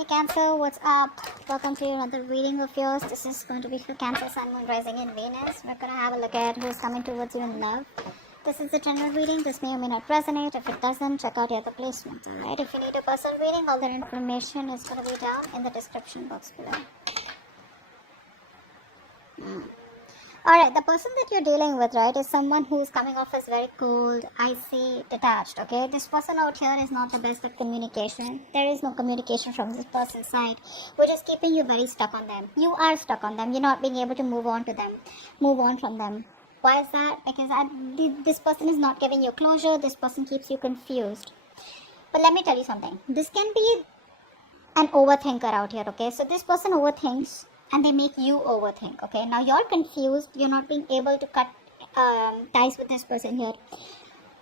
Hey Cancer, what's up? Welcome to another reading of yours. This is going to be for Cancer, Sun, Moon, Rising, and Venus. We're going to have a look at who's coming towards you in love. This is a general reading. This may or may not resonate. If it doesn't, check out the other placements. Alright, if you need a personal reading, all that information is going to be down in the description box below. Alright, the person that you're dealing with, right, is someone who's coming off as very cold, icy, detached, okay? This person out here is not the best at communication. There is no communication from this person's side, which is keeping you very stuck on them. You are stuck on them. You're not being able to move on from them. Why is that? Because this person is not giving you closure. This person keeps you confused. But let me tell you something. This can be an overthinker out here, okay? So this person overthinks and they make you overthink, okay? Now you're confused, you're not being able to cut ties with this person here.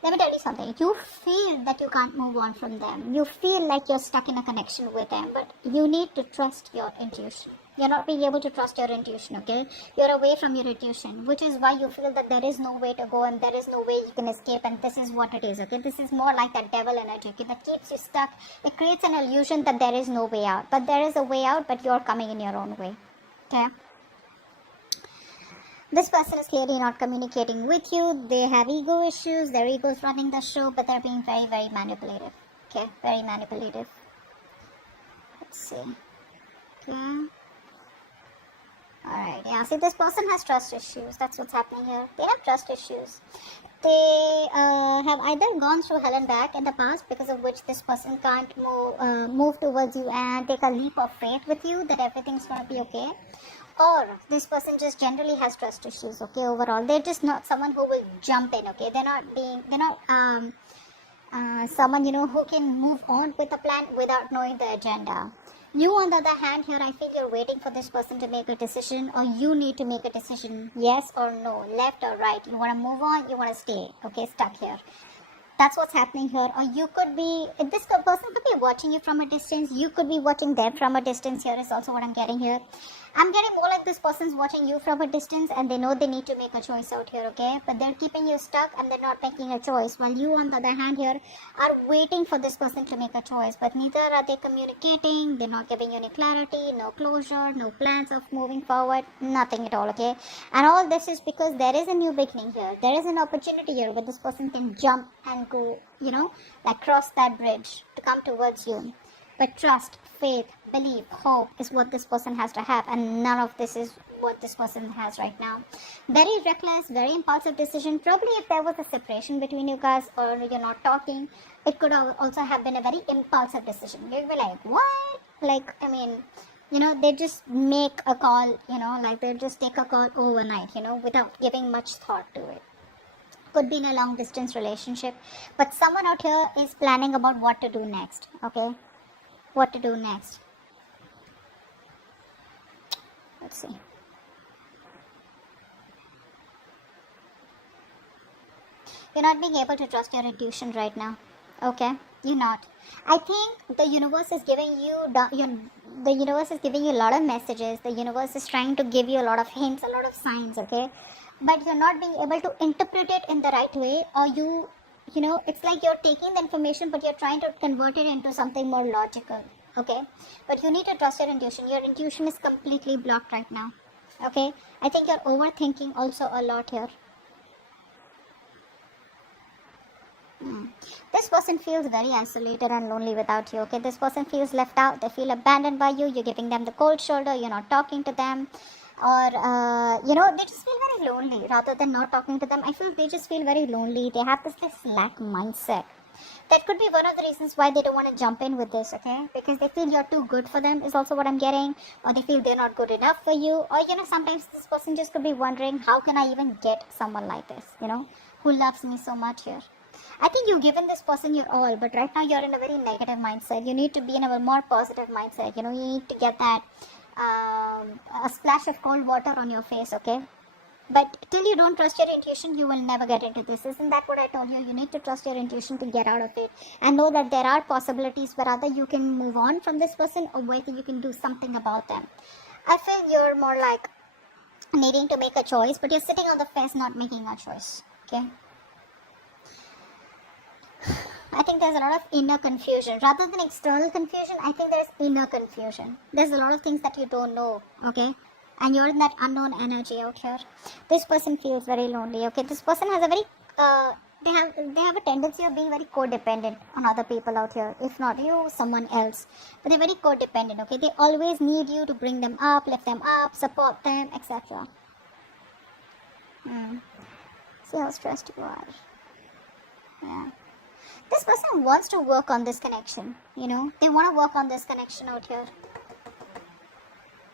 Let me tell you something. You feel that you can't move on from them. You feel like you're stuck in a connection with them, but you need to trust your intuition. You're not being able to trust your intuition, okay? You're away from your intuition, which is why you feel that there is no way to go and there is no way you can escape, and this is what it is, okay? This is more like that devil energy, okay, that keeps you stuck. It creates an illusion that there is no way out, but there is a way out, but you're coming in your own way, okay? This person is clearly not communicating with you. They have ego issues. Their ego is running the show, but they're being very, very manipulative. Okay, very manipulative. Let's see. Okay. Alright, yeah. See, this person has trust issues. That's what's happening here. They have trust issues. They have either gone through hell and back in the past, because of which this person can't move towards you and take a leap of faith with you that everything's going to be okay. Or this person just generally has trust issues, okay, overall. They're just not someone who will jump in, okay. They're not someone, who can move on with a plan without knowing the agenda. You, on the other hand, here, I feel you're waiting for this person to make a decision, or you need to make a decision, yes or no, left or right. You want to move on, you want to stay, okay, stuck here. That's what's happening here. Or you could be, this person could be watching you from a distance. You could be watching them from a distance. Here is also what I'm getting here. I'm getting more like this person's watching you from a distance and they know they need to make a choice out here, okay? But they're keeping you stuck and they're not making a choice. While you, on the other hand, here are waiting for this person to make a choice. But neither are they communicating. They're not giving you any clarity, no closure, no plans of moving forward, nothing at all, okay? And all this is because there is a new beginning here. There is an opportunity here where this person can jump and go, like cross that bridge to come towards you. But trust, faith, belief, hope is what this person has to have, and none of this is what this person has right now. Very reckless, very impulsive decision. Probably if there was a separation between you guys or you're not talking, it could also have been a very impulsive decision. You'd be like, what? They just make a call, like they just take a call overnight, without giving much thought to it. Could be in a long distance relationship, but someone out here is planning about what to do next, okay? What to do next. Let's see. You're not being able to trust your intuition right now, okay? You're not. I think the universe is giving you the universe is giving you a lot of messages. The universe is trying to give you a lot of hints, a lot of signs, okay? But you're not being able to interpret it in the right way, or it's like you're taking the information but you're trying to convert it into something more logical, okay? But you need to trust your intuition. Your intuition is completely blocked right now, okay? I think you're overthinking also a lot here. This person feels very isolated and lonely without you, okay? This person feels left out. They feel abandoned by you. You're giving them the cold shoulder. You're not talking to them. Or, they just feel very lonely rather than not talking to them. I feel they just feel very lonely. They have this lack mindset. That could be one of the reasons why they don't want to jump in with this, okay? Because they feel you're too good for them is also what I'm getting. Or they feel they're not good enough for you. Or, sometimes this person just could be wondering, how can I even get someone like this, who loves me so much here? I think you've given this person your all, but right now you're in a very negative mindset. You need to be in a more positive mindset. You need to get that a splash of cold water on your face, okay? But till you don't trust your intuition, you will never get into this. Isn't that what I told you? You need to trust your intuition to get out of it and know that there are possibilities where either you can move on from this person or whether you can do something about them. I feel you're more like needing to make a choice, but you're sitting on the fence not making a choice, okay? I think there's a lot of inner confusion. Rather than external confusion, I think there's inner confusion. There's a lot of things that you don't know, okay? And you're in that unknown energy out here. This person feels very lonely, okay? This person has a very, they have a tendency of being very codependent on other people out here. If not you, someone else. But they're very codependent, okay? They always need you to bring them up, lift them up, support them, etc. See how stressed you are. Yeah. This person wants to work on this connection, they want to work on this connection out here.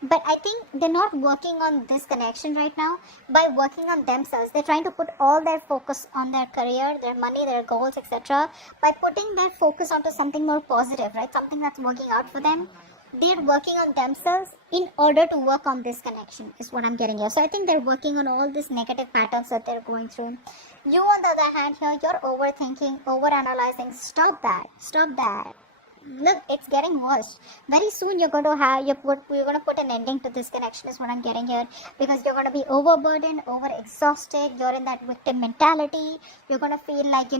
But I think they're not working on this connection right now by working on themselves. They're trying to put all their focus on their career, their money, their goals, etc. By putting their focus onto something more positive, right? Something that's working out for them. They're working on themselves in order to work on this connection, is what I'm getting here. So I think they're working on all these negative patterns that they're going through. You, on the other hand, here, you're overthinking, overanalyzing. Stop that. Stop that. Look, it's getting worse. Very soon you're going to put an ending to this connection, is what I'm getting here, because you're going to be overburdened, overexhausted. You're in that victim mentality. You're going to feel like you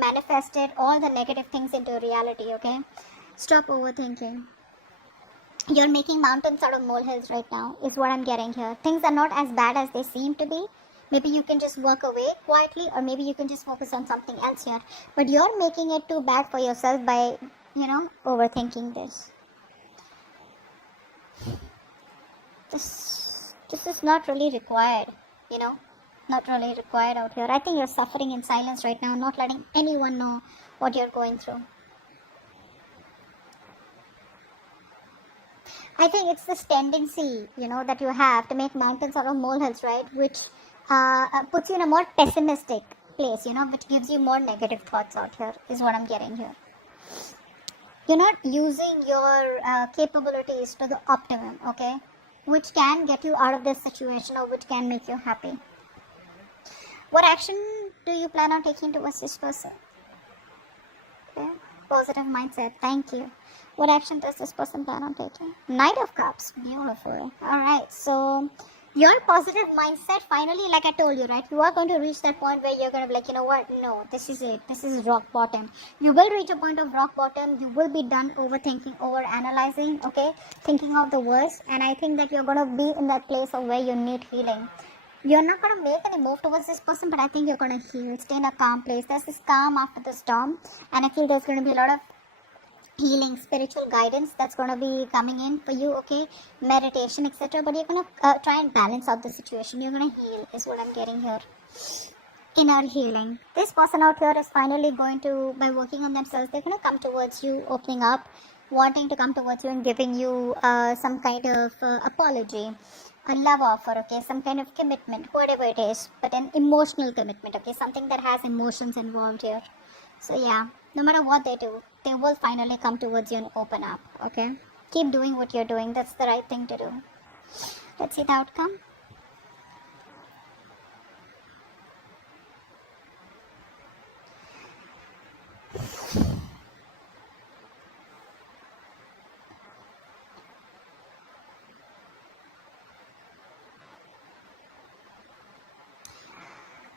manifested all the negative things into reality. Okay, stop overthinking. You're making mountains out of molehills right now, is what I'm getting here. Things are not as bad as they seem to be. Maybe you can just walk away quietly, or maybe you can just focus on something else here. But you're making it too bad for yourself by, overthinking this. This is not really required, not really required out here. I think you're suffering in silence right now, not letting anyone know what you're going through. I think it's this tendency, that you have to make mountains out of molehills, right? Which puts you in a more pessimistic place, which gives you more negative thoughts out here, is what I'm getting here. You're not using your capabilities to the optimum, okay? Which can get you out of this situation, or which can make you happy. What action do you plan on taking towards this person? Okay. Positive mindset. Thank you. What action does this person plan on taking? Knight of Cups. Beautiful. Alright, so your positive mindset, finally, like I told you, right, you are going to reach that point where you're going to be like, you know what, no, this is it, this is rock bottom. You will reach a point of rock bottom. You will be done overthinking, overanalyzing, okay, thinking of the worst. And I think that you're going to be in that place of where you need healing. You're not going to make any move towards this person, but I think you're going to heal, stay in a calm place. There's this calm after the storm, and I feel there's going to be a lot of healing, spiritual guidance that's going to be coming in for you, okay, meditation, etc. But you're going to try and balance out the situation. You're going to heal, is what I'm getting here. Inner healing. This person out here is finally going to, by working on themselves, they're going to come towards you, opening up, wanting to come towards you and giving you some kind of apology, a love offer, okay, some kind of commitment, whatever it is, but an emotional commitment, okay, something that has emotions involved here. So yeah, no matter what they do, they will finally come towards you and open up, okay? Keep doing what you're doing. That's the right thing to do. Let's see the outcome.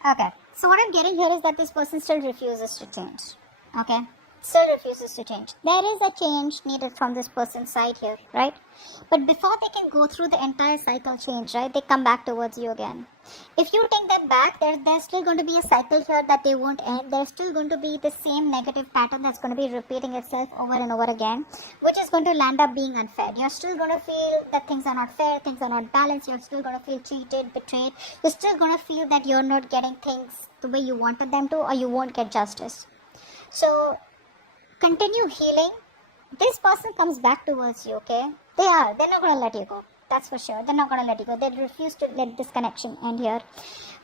Okay, so what I'm getting here is that this person still refuses to change, okay? Still refuses to change. There is a change needed from this person's side here, right? But before they can go through the entire cycle change, right, they come back towards you again. If you take them back, there's still going to be a cycle here that they won't end. There's still going to be the same negative pattern that's going to be repeating itself over and over again, which is going to land up being unfair. You're still going to feel that things are not fair, things are not balanced. You're still going to feel cheated, betrayed. You're still going to feel that you're not getting things the way you wanted them to, or you won't get justice. So continue healing. This person comes back towards you, okay? They're not going to let you go. That's for sure. They're not going to let you go. They refuse to let this connection end here.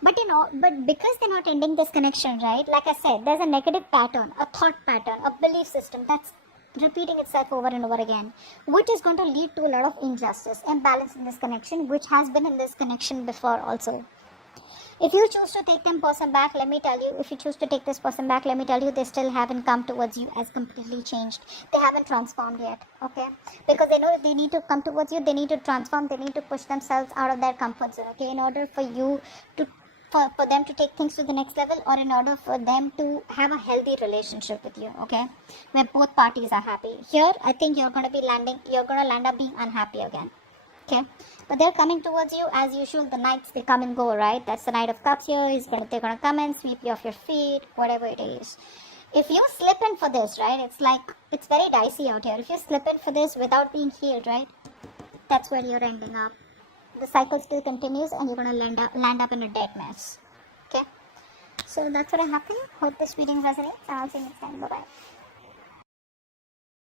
But but because they're not ending this connection, right? Like I said, there's a negative pattern, a thought pattern, a belief system that's repeating itself over and over again, which is going to lead to a lot of injustice, imbalance in this connection, which has been in this connection before also. If you choose to take them person back, let me tell you, if you choose to take this person back, let me tell you, they still haven't come towards you as completely changed. They haven't transformed yet, okay? Because they know they need to come towards you, they need to transform, they need to push themselves out of their comfort zone, okay? In order for you to for them to take things to the next level, or in order for them to have a healthy relationship with you, okay, where both parties are happy. Here I think you're going to land up being unhappy again, okay. But they're coming towards you as usual. The knights, they come and go, right? That's the Knight of Cups here. They're gonna come and sweep you off your feet, whatever it is. If you slip in for this, right, it's very dicey out here. If you slip in for this without being healed, right, that's where you're ending up. The cycle still continues and you're gonna land up in a dead mess, okay. So that's what happened. Hope this reading resonates, and I'll see you next time. Bye bye.